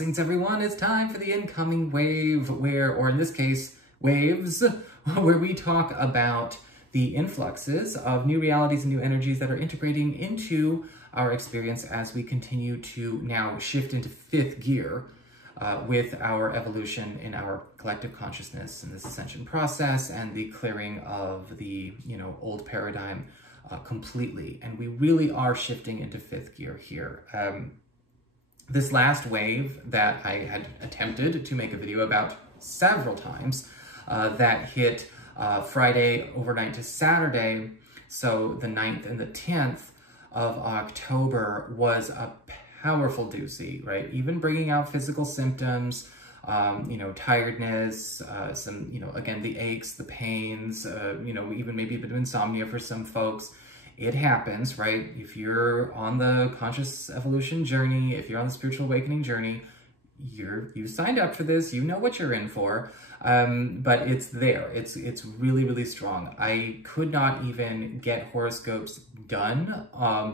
Blessings, everyone. It's time for the incoming wave, or in this case, waves, where we talk about the influxes of new realities and new energies that are integrating into our experience as we continue to now shift into fifth gear with our evolution in our collective consciousness and this ascension process and the clearing of the, old paradigm completely. And we really are shifting into fifth gear here. This last wave that I had attempted to make a video about several times, that hit Friday overnight to Saturday, so the 9th and the 10th of October, was a powerful doozy, right? Even bringing out physical symptoms, tiredness, some, again, the aches, the pains, even maybe a bit of insomnia for some folks. It happens, right? If you're on the conscious evolution journey, if you're on the spiritual awakening journey, you signed up for this, you know what you're in for, but it's there. It's really, really strong. I could not even get horoscopes done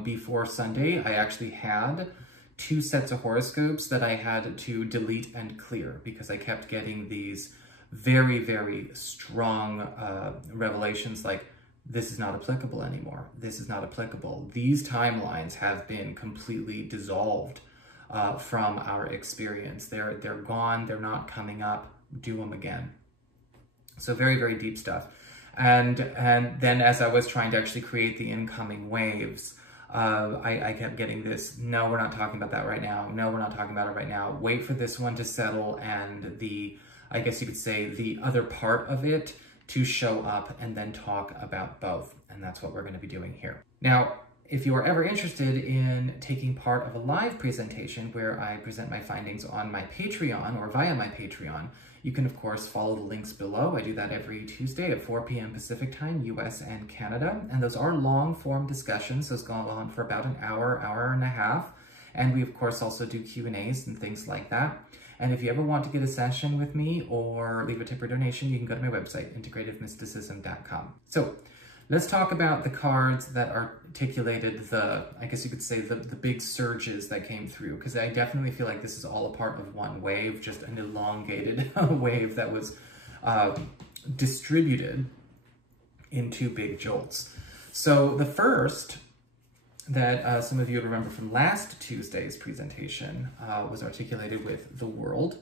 before Sunday. I actually had 2 sets of horoscopes that I had to delete and clear because I kept getting these very, very strong revelations like, this is not applicable anymore. This is not applicable. These timelines have been completely dissolved from our experience. They're gone. They're not coming up. Do them again. So very, very deep stuff. And then as I was trying to actually create the incoming waves, I kept getting this, no, we're not talking about that right now. No, we're not talking about it right now. Wait for this one to settle and I guess you could say the other part of it to show up, and then talk about both. And that's what we're going to be doing here. Now, if you are ever interested in taking part of a live presentation where I present my findings on my Patreon or via my Patreon, you can of course follow the links below. I do that every Tuesday at 4 p.m. Pacific time, US and Canada. And those are long form discussions. Those go on for about an hour, hour and a half. And we of course also do Q&As and things like that. And if you ever want to get a session with me or leave a tip or donation, you can go to my website, integrativemysticism.com. So let's talk about the cards that articulated I guess you could say the big surges that came through, because I definitely feel like this is all a part of one wave, just an elongated wave that was distributed into big jolts. So the first that some of you would remember from last Tuesday's presentation was articulated with the World,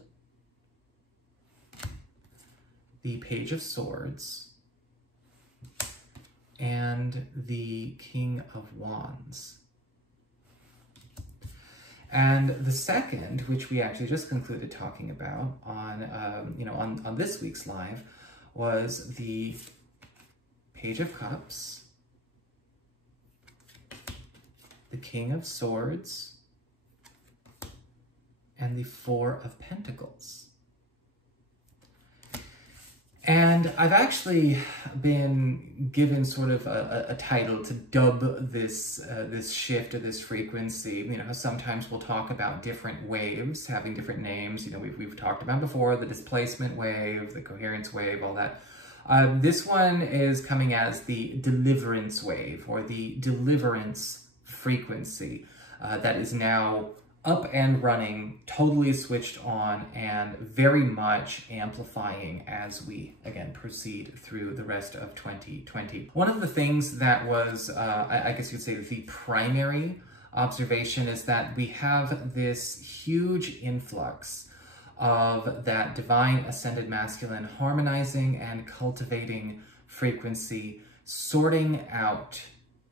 the Page of Swords, and the King of Wands. And the second, which we actually just concluded talking about on this week's live, was the Page of Cups, the King of Swords, and the Four of Pentacles. And I've actually been given sort of a title to dub this shift or this frequency. Sometimes we'll talk about different waves having different names. We've talked about before the displacement wave, the coherence wave, all that. This one is coming as the Deliverance wave, or the Deliverance frequency that is now up and running, totally switched on, and very much amplifying as we, again, proceed through the rest of 2020. One of the things that was, I guess you could say, the primary observation is that we have this huge influx of that divine ascended masculine harmonizing and cultivating frequency, sorting out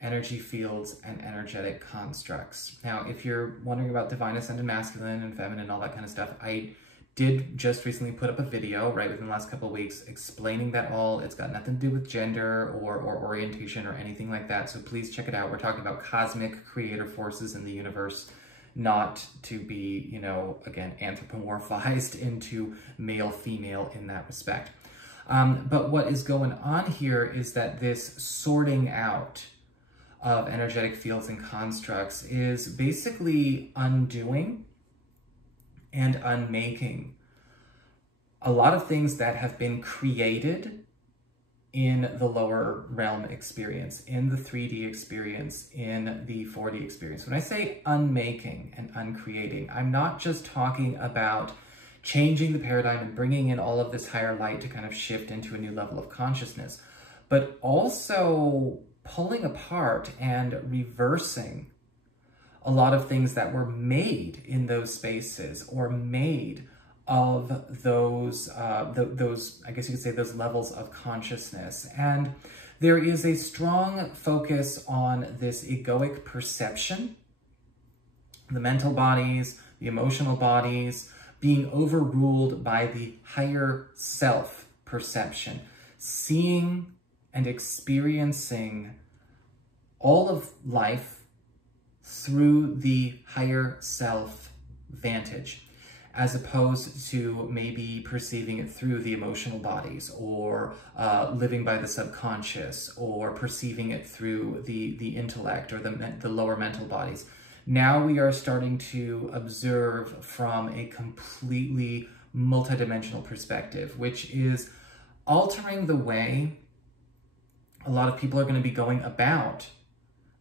energy fields and energetic constructs. Now, if you're wondering about divine ascended masculine and feminine, all that kind of stuff, I did just recently put up a video, right, within the last couple of weeks, explaining that all. It's got nothing to do with gender or orientation or anything like that, so please check it out. We're talking about cosmic creator forces in the universe, not to be, again, anthropomorphized into male, female in that respect. But what is going on here is that this sorting out of energetic fields and constructs is basically undoing and unmaking a lot of things that have been created in the lower realm experience, in the 3D experience, in the 4D experience. When I say unmaking and uncreating, I'm not just talking about changing the paradigm and bringing in all of this higher light to kind of shift into a new level of consciousness, but also pulling apart and reversing a lot of things that were made in those spaces or made of those, I guess you could say, those levels of consciousness. And there is a strong focus on this egoic perception, the mental bodies, the emotional bodies, being overruled by the higher self perception, seeing and experiencing all of life through the higher self vantage, as opposed to maybe perceiving it through the emotional bodies, or living by the subconscious, or perceiving it through the intellect or the lower mental bodies. Now we are starting to observe from a completely multidimensional perspective, which is altering the way a lot of people are going to be going about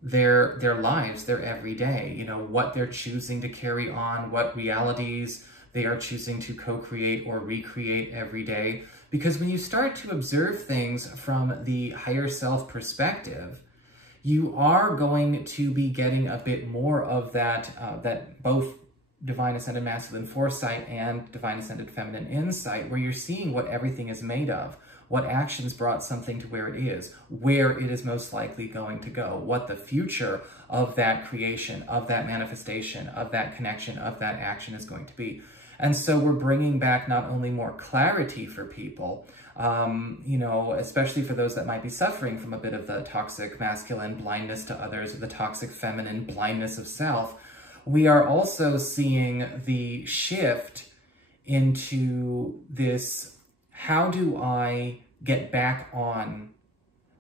their lives, their everyday, you know, what they're choosing to carry on, what realities they are choosing to co-create or recreate every day. Because when you start to observe things from the higher self perspective, you are going to be getting a bit more of that, that both Divine Ascended Masculine foresight and Divine Ascended Feminine insight, where you're seeing what everything is made of, what actions brought something to where it is, where it is most likely going to go, what the future of that creation, of that manifestation, of that connection, of that action is going to be. And so we're bringing back not only more clarity for people, you know, especially for those that might be suffering from a bit of the toxic masculine blindness to others, or the toxic feminine blindness of self, we are also seeing the shift into this, how do I get back on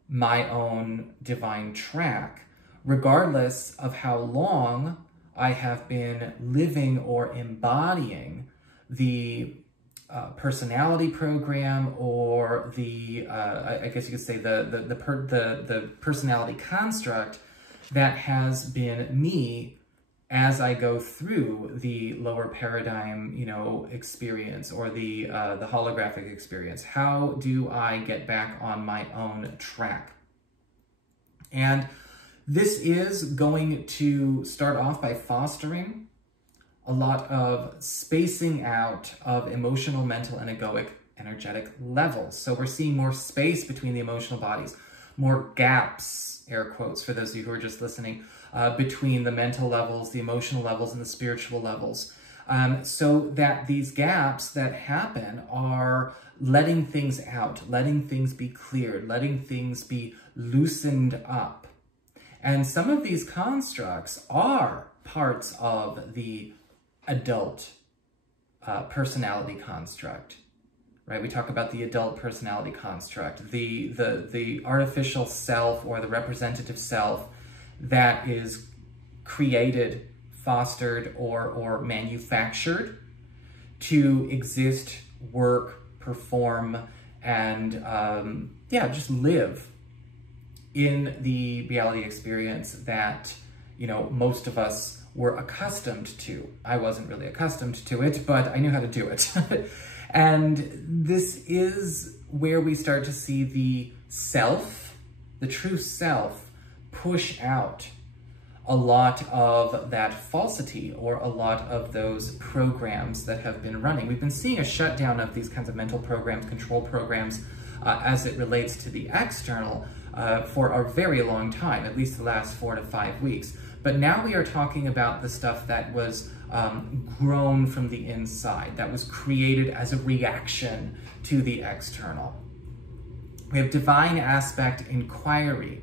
my own divine track, regardless of how long I have been living or embodying the personality program, or the, I guess you could say the personality construct that has been me as I go through the lower paradigm, you know, experience, or the holographic experience. How do I get back on my own track? And this is going to start off by fostering a lot of spacing out of emotional, mental, and egoic energetic levels. So we're seeing more space between the emotional bodies, more gaps, air quotes for those of you who are just listening, between the mental levels, the emotional levels, and the spiritual levels. So that these gaps that happen are letting things out, letting things be cleared, letting things be loosened up. And some of these constructs are parts of the adult personality construct, right? We talk about the adult personality construct, the artificial self, or the representative self that is created, fostered, or manufactured to exist, work, perform, and yeah, just live in the reality experience that, you know, most of us were accustomed to. I wasn't really accustomed to it, but I knew how to do it. And this is where we start to see the self, the true self, push out a lot of that falsity, or a lot of those programs that have been running. We've been seeing a shutdown of these kinds of mental programs, control programs, as it relates to the external for a very long time, at least the last 4 to 5 weeks. But now we are talking about the stuff that was grown from the inside, that was created as a reaction to the external. We have divine aspect inquiry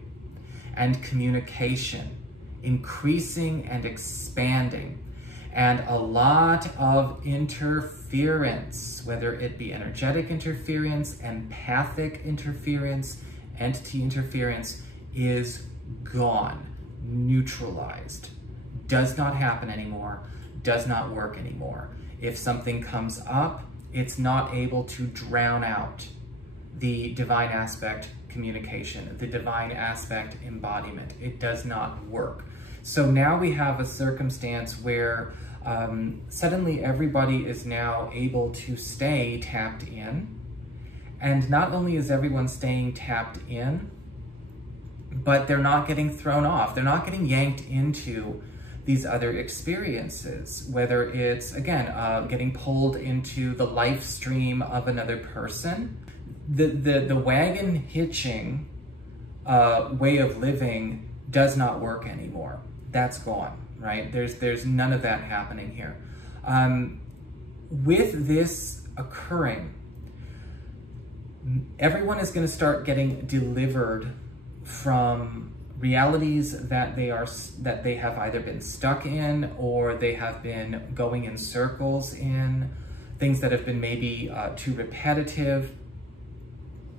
and communication, increasing and expanding, and a lot of interference, whether it be energetic interference, empathic interference, entity interference, is gone, neutralized, does not happen anymore, does not work anymore. If something comes up, it's not able to drown out the divine aspect communication, the divine aspect embodiment. It does not work. So now we have a circumstance where suddenly everybody is now able to stay tapped in. And not only is everyone staying tapped in, but they're not getting thrown off. They're not getting yanked into these other experiences, whether it's, again, getting pulled into the life stream of another person. The wagon hitching way of living does not work anymore. That's gone, right? There's none of that happening here. With this occurring, everyone is going to start getting delivered from realities that they have either been stuck in, or they have been going in circles in, things that have been maybe too repetitive,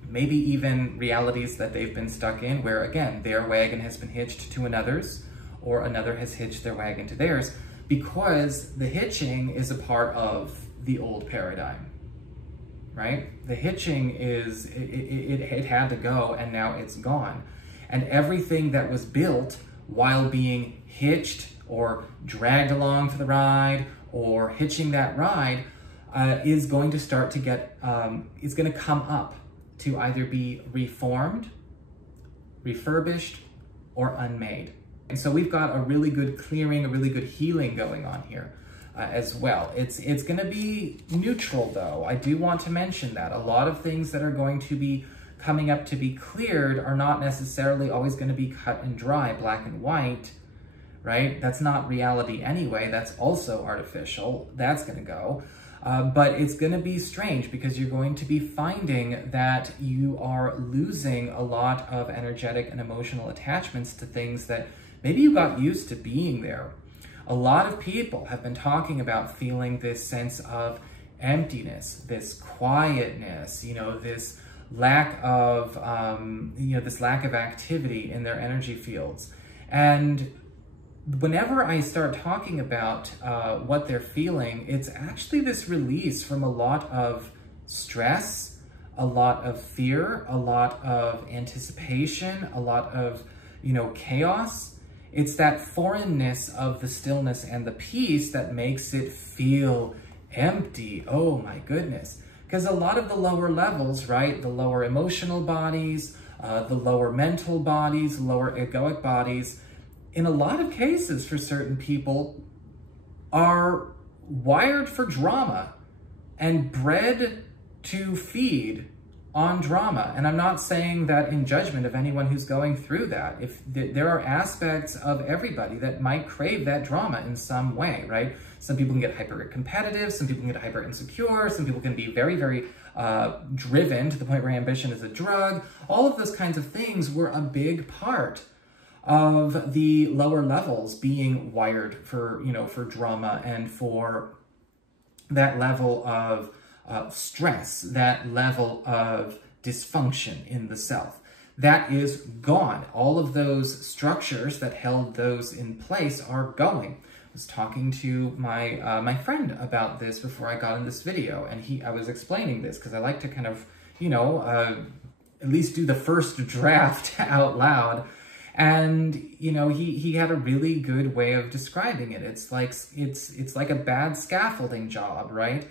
maybe even realities that they've been stuck in where, again, their wagon has been hitched to another's, or another has hitched their wagon to theirs, because the hitching is a part of the old paradigm, right? The hitching is, it had to go, and now it's gone. And everything that was built while being hitched or dragged along for the ride or hitching that ride is going to start to get, is going to come up to either be reformed, refurbished, or unmade. And so we've got a really good clearing, a really good healing going on here as well. It's going to be neutral, though. I do want to mention that. A lot of things that are going to be coming up to be cleared are not necessarily always going to be cut and dry, black and white, right? That's not reality anyway. That's also artificial. That's going to go. But it's going to be strange, because you're going to be finding that you are losing a lot of energetic and emotional attachments to things that maybe you got used to being there. A lot of people have been talking about feeling this sense of emptiness, this quietness, you know, this lack of, this lack of activity in their energy fields. And whenever I start talking about what they're feeling, it's actually this release from a lot of stress, a lot of fear, a lot of anticipation, a lot of, chaos. It's that foreignness of the stillness and the peace that makes it feel empty. Oh my goodness. Because a lot of the lower levels, right, the lower emotional bodies, the lower mental bodies, lower egoic bodies, in a lot of cases for certain people, are wired for drama and bred to feed on drama. And I'm not saying that in judgment of anyone who's going through that. If there are aspects of everybody that might crave that drama in some way, right? Some people can get hyper competitive, some people can get hyper insecure, some people can be very, very driven to the point where ambition is a drug. All of those kinds of things were a big part of the lower levels being wired for, for drama and for that level of stress, that level of dysfunction in the self. That is gone. All of those structures that held those in place are going. I was talking to my my friend about this before I got in this video, and I was explaining this because I like to kind of, at least do the first draft out loud. And, he had a really good way of describing it. It's like a bad scaffolding job, right?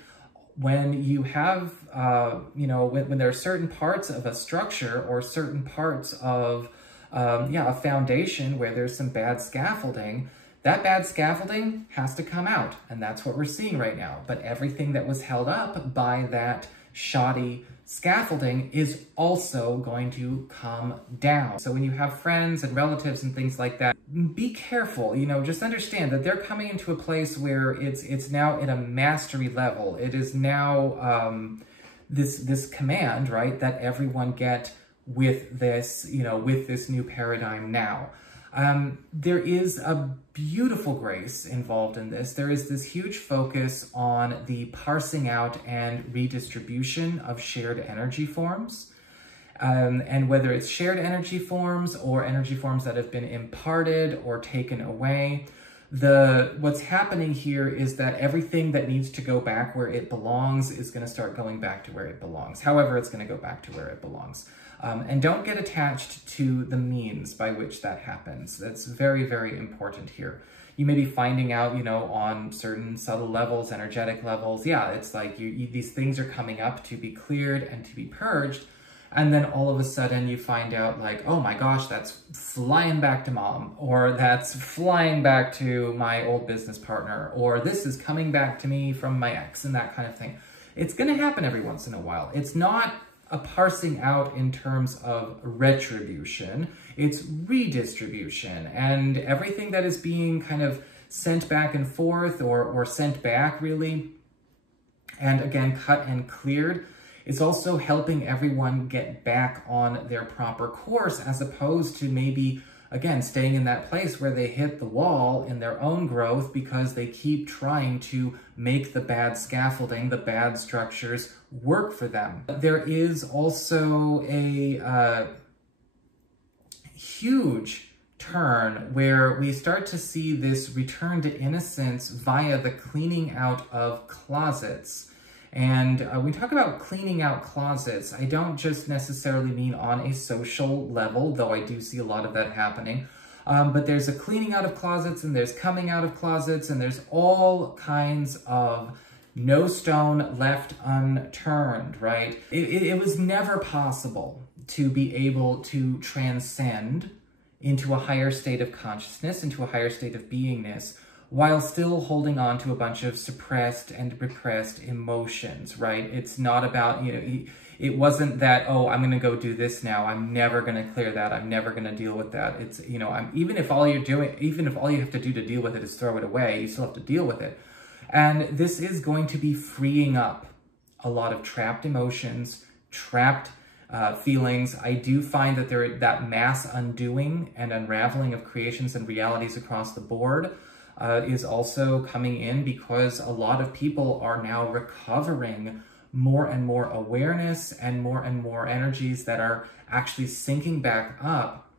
When you have, when there are certain parts of a structure or certain parts of, a foundation where there's some bad scaffolding, that bad scaffolding has to come out. And that's what we're seeing right now. But everything that was held up by that shoddy scaffolding is also going to come down. So when you have friends and relatives and things like that, be careful, just understand that they're coming into a place where it's now at a mastery level. It is now this command, right, that everyone get with this, with this new paradigm now. There is a beautiful grace involved in this. There is this huge focus on the parsing out and redistribution of shared energy forms. And whether it's shared energy forms or energy forms that have been imparted or taken away, what's happening here is that everything that needs to go back where it belongs is going to start going back to where it belongs. However, it's going to go back to where it belongs. And don't get attached to the means by which that happens. That's very, very important here. You may be finding out, you know, on certain subtle levels, energetic levels, yeah, it's like these things are coming up to be cleared and to be purged. And then all of a sudden you find out like, oh my gosh, that's flying back to mom, or that's flying back to my old business partner, or this is coming back to me from my ex, and that kind of thing. It's going to happen every once in a while. It's not a parsing out in terms of retribution, it's redistribution. And everything that is being kind of sent back and forth, or sent back really, and again, cut and cleared, it's also helping everyone get back on their proper course, as opposed to maybe, again, staying in that place where they hit the wall in their own growth because they keep trying to make the bad scaffolding, the bad structures work for them. There is also a huge turn where we start to see this return to innocence via the cleaning out of closets. And when we talk about cleaning out closets, I don't just necessarily mean on a social level, though I do see a lot of that happening. But there's a cleaning out of closets, and there's coming out of closets, and there's all kinds of no stone left unturned, right? It was never possible to be able to transcend into a higher state of consciousness, into a higher state of beingness, while still holding on to a bunch of suppressed and repressed emotions, right? It's not about, you know, it wasn't that, oh, I'm going to go do this now. I'm never going to clear that. I'm never going to deal with that. It's, you know, even if all you have to do to deal with it is throw it away, you still have to deal with it. And this is going to be freeing up a lot of trapped emotions, trapped feelings. I do find that that mass undoing and unraveling of creations and realities across the board is also coming in, because a lot of people are now recovering more and more awareness and more energies that are actually syncing back up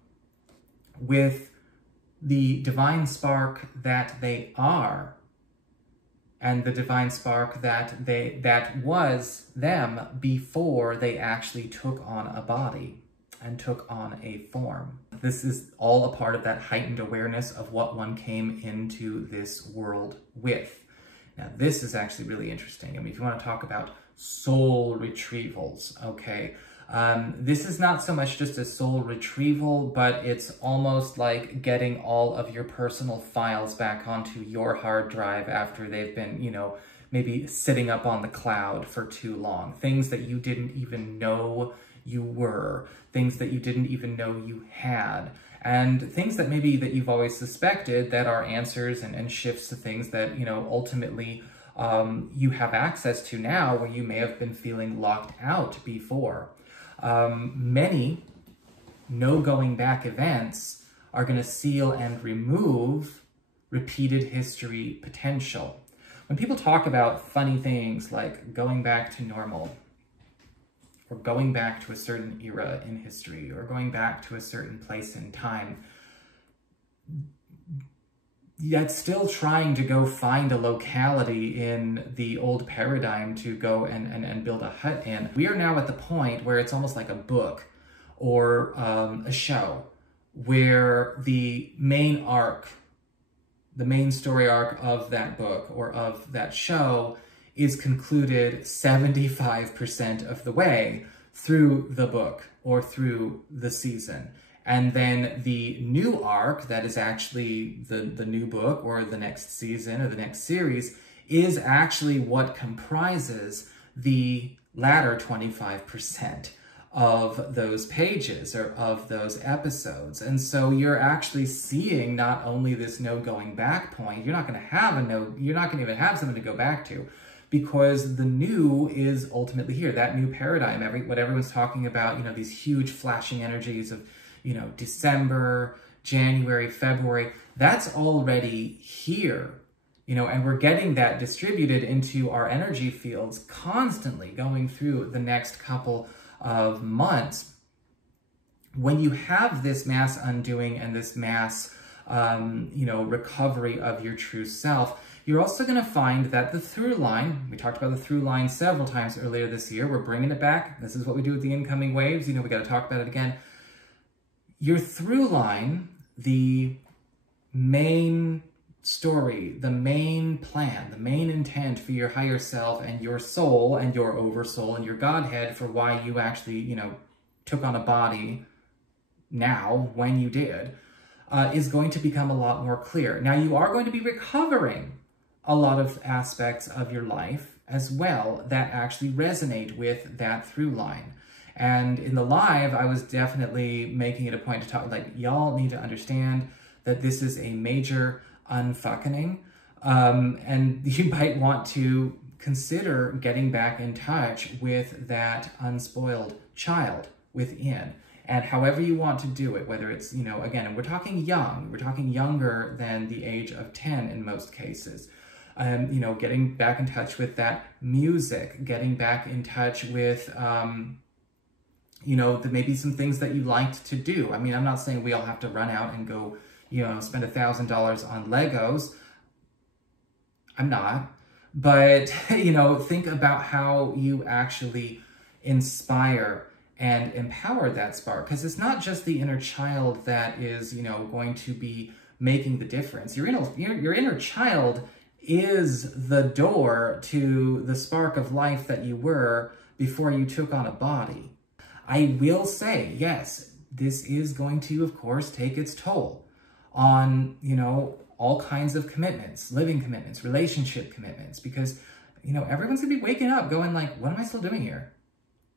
with the divine spark that they are, and the divine spark that was them before they actually took on a body and took on a form. This is all a part of that heightened awareness of what one came into this world with. Now, this is actually really interesting. I mean, if you want to talk about soul retrievals, okay, this is not so much just a soul retrieval, but it's almost like getting all of your personal files back onto your hard drive after they've been, you know, maybe sitting up on the cloud for too long. Things that you didn't even know you were, things that you didn't even know you had, and things that maybe that you've always suspected that are answers and shifts to things that, you know, ultimately you have access to now, where you may have been feeling locked out before. Many no going back events are going to seal and remove repeated history potential. When people talk about funny things like going back to normal, or going back to a certain era in history, or going back to a certain place in time, yet still trying to go find a locality in the old paradigm to go and build a hut in. We are now at the point where it's almost like a book or a show, where the main arc, the main story arc of that book or of that show is concluded 75% of the way through the book or through the season. And then the new arc, that is actually the new book or the next season or the next series, is actually what comprises the latter 25% of those pages or of those episodes. And so you're actually seeing not only this no going back point, you're not going to have you're not going to even have something to go back to, because the new is ultimately here. That new paradigm, what everyone's talking about, you know, these huge flashing energies of, you know, December, January, February, that's already here, you know, and we're getting that distributed into our energy fields constantly going through the next couple of months. When you have this mass undoing and this mass, you know, recovery of your true self, You're also going to find that the through line, we talked about the through line several times earlier this year, we're bringing it back. This is what we do with the incoming waves. You know, we got to talk about it again. Your through line, the main story, the main plan, the main intent for your higher self and your soul and your oversoul and your Godhead for why you actually, you know, took on a body now when you did, is going to become a lot more clear. Now, you are going to be recovering a lot of aspects of your life as well that actually resonate with that through line. And in the live, I was definitely making it a point to talk, like, y'all need to understand that this is a major unfucking, and you might want to consider getting back in touch with that unspoiled child within. And however you want to do it, whether it's, you know, again, and we're talking young, we're talking younger than the age of 10 in most cases. You know, getting back in touch with that music, getting back in touch with, you know, maybe some things that you liked to do. I mean, I'm not saying we all have to run out and go, you know, spend $1,000 on Legos. I'm not. But, you know, think about how you actually inspire and empower that spark. Because it's not just the inner child that is, you know, going to be making the difference. Your inner child is the door to the spark of life that you were before you took on a body. I will say, yes, this is going to, of course, take its toll on, you know, all kinds of commitments, living commitments, relationship commitments, because, you know, everyone's gonna be waking up going like, what am I still doing here?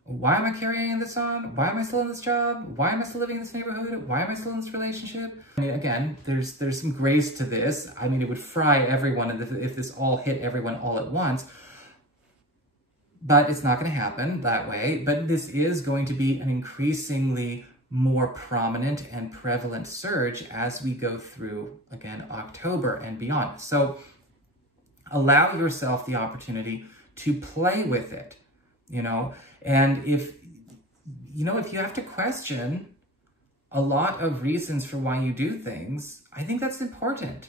Why am I carrying this on? Why am I still in this job? Why am I still living in this neighborhood? Why am I still in this relationship? I mean, again, there's some grace to this. I mean, it would fry everyone if this all hit everyone all at once, but it's not gonna happen that way. But this is going to be an increasingly more prominent and prevalent surge as we go through, again, October and beyond. So allow yourself the opportunity to play with it, you know, and if you have to question a lot of reasons for why you do things, I think that's important.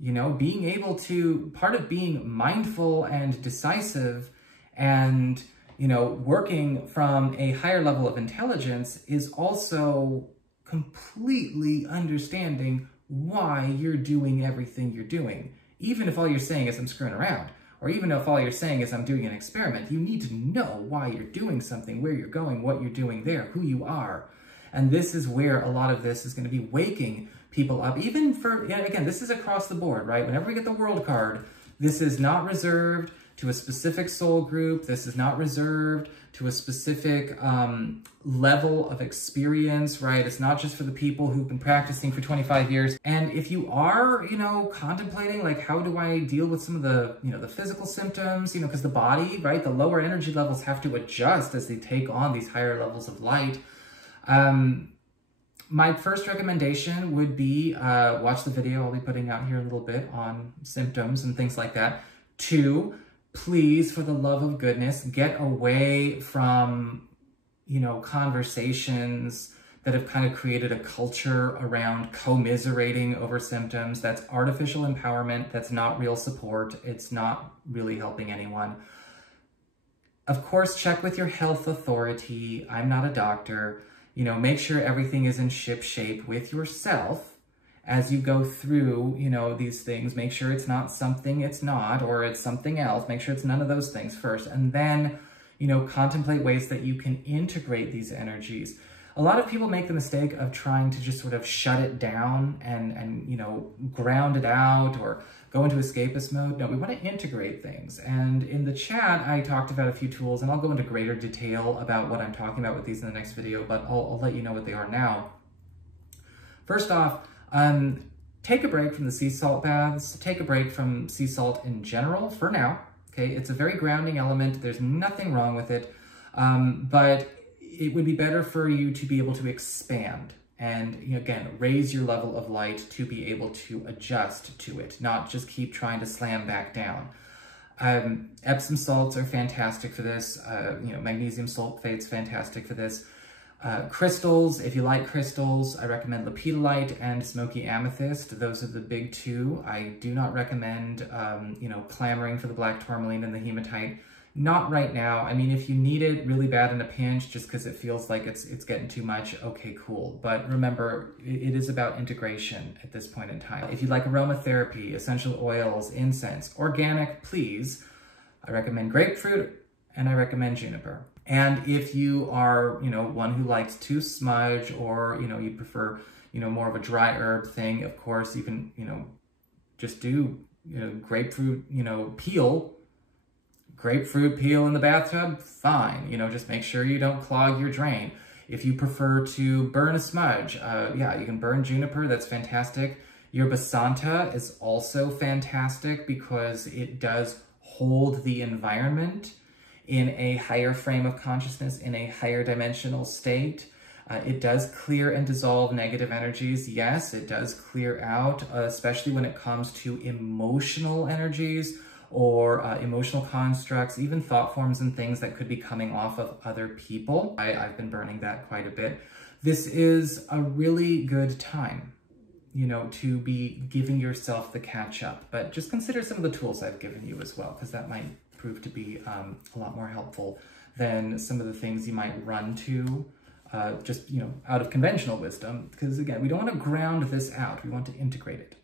You know, being able to, part of being mindful and decisive and, you know, working from a higher level of intelligence is also completely understanding why you're doing everything you're doing. Even if all you're saying is I'm screwing around, or even if all you're saying is I'm doing an experiment, you need to know why you're doing something, where you're going, what you're doing there, who you are. And this is where a lot of this is going to be waking people up, even for, again, this is across the board, right? Whenever we get the world card, this is not reserved to a specific soul group. This is not reserved to a specific level of experience, right? It's not just for the people who've been practicing for 25 years. And if you are, you know, contemplating, like, how do I deal with some of the, you know, the physical symptoms, you know, because the body, right, the lower energy levels have to adjust as they take on these higher levels of light. My first recommendation would be watch the video I'll be putting out here in a little bit on symptoms and things like that. 2, please, for the love of goodness, get away from, you know, conversations that have kind of created a culture around commiserating over symptoms. That's artificial empowerment. That's not real support. It's not really helping anyone. Of course, check with your health authority. I'm not a doctor. You know, make sure everything is in ship shape with yourself as you go through, you know, these things. Make sure it's not something it's not, or it's something else. Make sure it's none of those things first. And then, you know, contemplate ways that you can integrate these energies. A lot of people make the mistake of trying to just sort of shut it down and you know, ground it out or go into escapist mode. No, we want to integrate things. And in the chat, I talked about a few tools, and I'll go into greater detail about what I'm talking about with these in the next video, but I'll let you know what they are now. First off, take a break from the sea salt baths. Take a break from sea salt in general for now. Okay, it's a very grounding element. There's nothing wrong with it, but it would be better for you to be able to expand and, you know, again, raise your level of light to be able to adjust to it, not just keep trying to slam back down. Epsom salts are fantastic for this. You know, magnesium sulfate's fantastic for this. Crystals, if you like crystals, I recommend lepidolite and smoky amethyst. Those are the big two. I do not recommend, you know, clamoring for the black tourmaline and the hematite. Not right now. I mean, if you need it really bad in a pinch, just because it feels like it's getting too much, okay, cool. But remember, it is about integration at this point in time. If you like aromatherapy, essential oils, incense, organic, please, I recommend grapefruit and I recommend juniper. And if you are, you know, one who likes to smudge, or, you know, you prefer, you know, more of a dry herb thing, of course, you can, you know, just do, you know, grapefruit, you know, peel. Grapefruit peel in the bathtub, fine. You know, just make sure you don't clog your drain. If you prefer to burn a smudge, yeah, you can burn juniper, that's fantastic. Yerba Santa is also fantastic because it does hold the environment in a higher frame of consciousness, in a higher dimensional state. It does clear and dissolve negative energies. Yes, it does clear out, especially when it comes to emotional energies, or emotional constructs, even thought forms and things that could be coming off of other people. I've been burning that quite a bit. This is a really good time, you know, to be giving yourself the catch up, but just consider some of the tools I've given you as well, because that might prove to be a lot more helpful than some of the things you might run to just, you know, out of conventional wisdom, because again, we don't want to ground this out, we want to integrate it.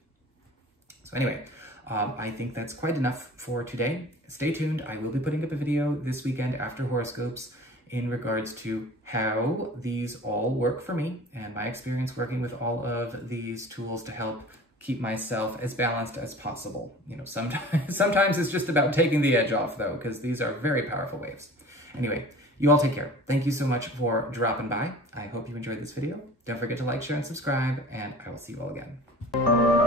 So anyway, I think that's quite enough for today. Stay tuned. I will be putting up a video this weekend after horoscopes in regards to how these all work for me and my experience working with all of these tools to help keep myself as balanced as possible. You know, sometimes it's just about taking the edge off though, because these are very powerful waves. Anyway, you all take care. Thank you so much for dropping by. I hope you enjoyed this video. Don't forget to like, share, and subscribe, and I will see you all again.